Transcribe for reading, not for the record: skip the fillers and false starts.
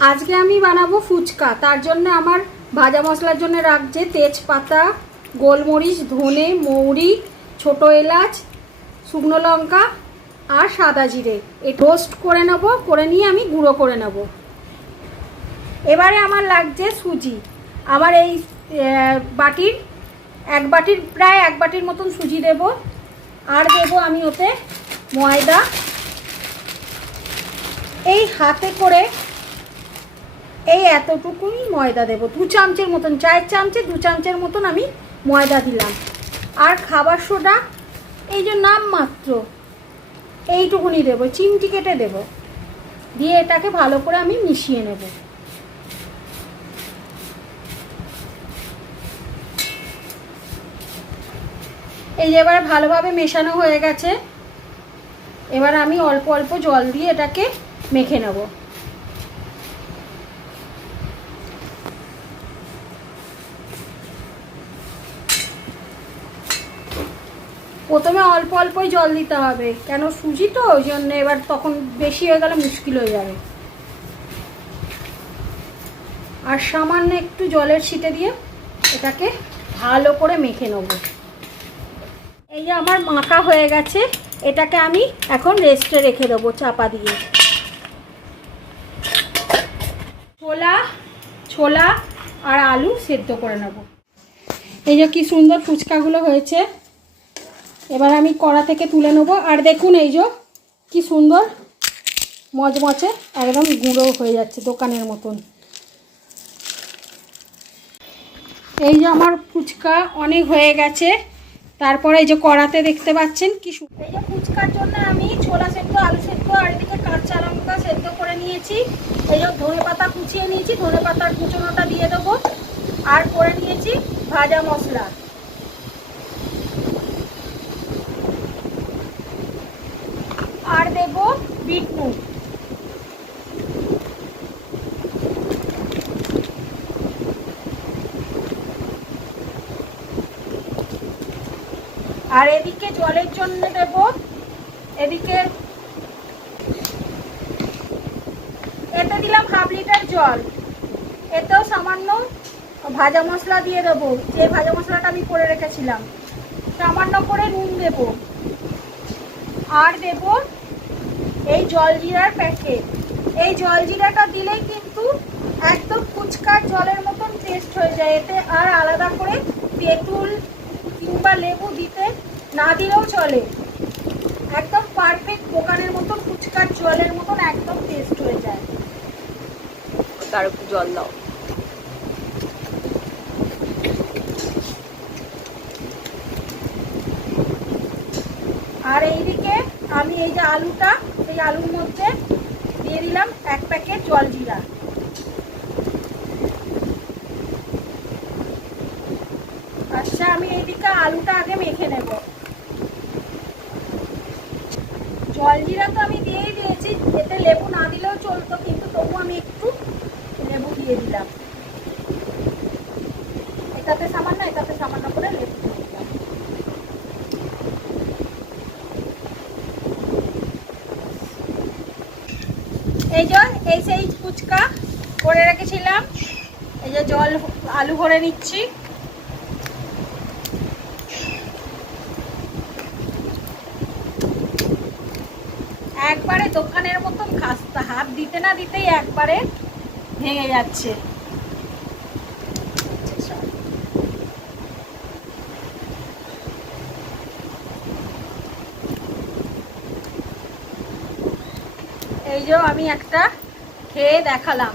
আজকে আমি বানাবো ফুচকা। তার জন্য আমার ভাজা মশলার জন্য রাখছে তেজপাতা, গোলমরিচ, ধনে, মৌরি, ছোট এলাচ, শুকনো লঙ্কা আর সাদা জিরে। এ রোস্ট করে নেব, করে নিয়ে আমি গুঁড়ো করে নেব। এবারে আমার লাগছে সুজি। আমার এই বাটির প্রায় এক বাটির মতন সুজি দেব। আর দেব আমি ওতে ময়দা। এই হাতে করে এই এতটুকুই ময়দা দেব, 2 চামচের মতন, চায়ের চামচে 2 চামচের মতন আমি ময়দা দিলাম। আর খাবার সোডা এই যে নামমাত্র এইটুকুনি দেব, চিমটি কেটে দেব। দিয়ে এটাকে ভালো করে আমি মিশিয়ে নেব। এই যে এবার ভালোভাবে মেশানো হয়ে গেছে। এবার আমি অল্প অল্প জল দিয়ে এটাকে মেখে নেব। প্রথমে অল্প অল্পই জল দিতে হবে, কেন সুজি তো, ওই জন্য এবার তখন বেশি হয়ে গেলে মুশকিল হয়ে যাবে। আর সামান্য একটু জলের ছিটে দিয়ে এটাকে ভালো করে মেখে নেব। এই যে আমার মাখা হয়ে গেছে, এটাকে আমি এখন রেস্টে রেখে দেবো চাপা দিয়ে। ছোলা আর আলু সেদ্ধ করে নেব। এই যে কি সুন্দর ফুচকাগুলো হয়েছে। এবার আমি কড়া থেকে তুলে নেব। আর দেখুন এই যে কি সুন্দর মচমচে একদম গুঁড়ো হয়ে যাচ্ছে দোকানের মতন। এই যে আমার ফুচকা অনেক হয়ে গেছে। তারপরে এই যে কড়াতে দেখতে পাচ্ছেন কি সুন্দর। এই যে ফুচকার জন্য আমি ছোলা সেদ্ধ, আলু সেদ্ধ আর এদিকে কাঁচা লঙ্কা সেদ্ধ করে নিয়েছি। এই যে ধনে পাতা কুচিয়ে নিয়েছি, ধনে পাতার কুচোনোটা দিয়ে দেবো। আর করে নিয়েছি ভাজা মশলা। আর দেব বিট নুন। আর এদিকে জলের জন্য দেব, এদিকে এতে দিলাম 1/2 লিটার জল। এতেও সামান্য ভাজা মশলা দিয়ে দেবো, যে ভাজা মশলাটা আমি করে রেখেছিলাম। সামান্য করে নুন দেব। আর দেব এই জলজিরার প্যাকেট। এই জলজিরাটা দিলেই কিন্তু একদম ফুচকার জলের মতন টেস্ট হয়ে যায়। এতে আর আলাদা করে তেঁতুল কিংবা লেবু দিতে না দিলেও চলে। একদম পারফেক্ট দোকানের মতন ফুচকার জলের মতন একদম টেস্ট হয়ে যায়। তার একটু জল দাও। আর এইদিকে আমি এই যে আলুটা, সেই আলুর মধ্যে দিয়ে দিলাম 1 প্যাকেট জলজিরা। আচ্ছা, আমি এইদিকে আলুটা আগে মেখে নেব। জলজিরা তো আমি দিয়েই দিয়েছি, এতে লেবু না দিলেও চলতো, কিন্তু তবু আমি একটু লেবু দিয়ে দিলাম। এটাতে সামান্য করে লেবু দিয়ে দিলাম। এই যে এই সেই ফুচকা করে রেখেছিলাম। এই যে জল আলু ভরে নিচ্ছি। একবারে দোকানের মতন খাস্তা, হাত দিতে না দিতেই একবারে ভেঙে যাচ্ছে। এই যে আমি একটা খেয়ে দেখালাম।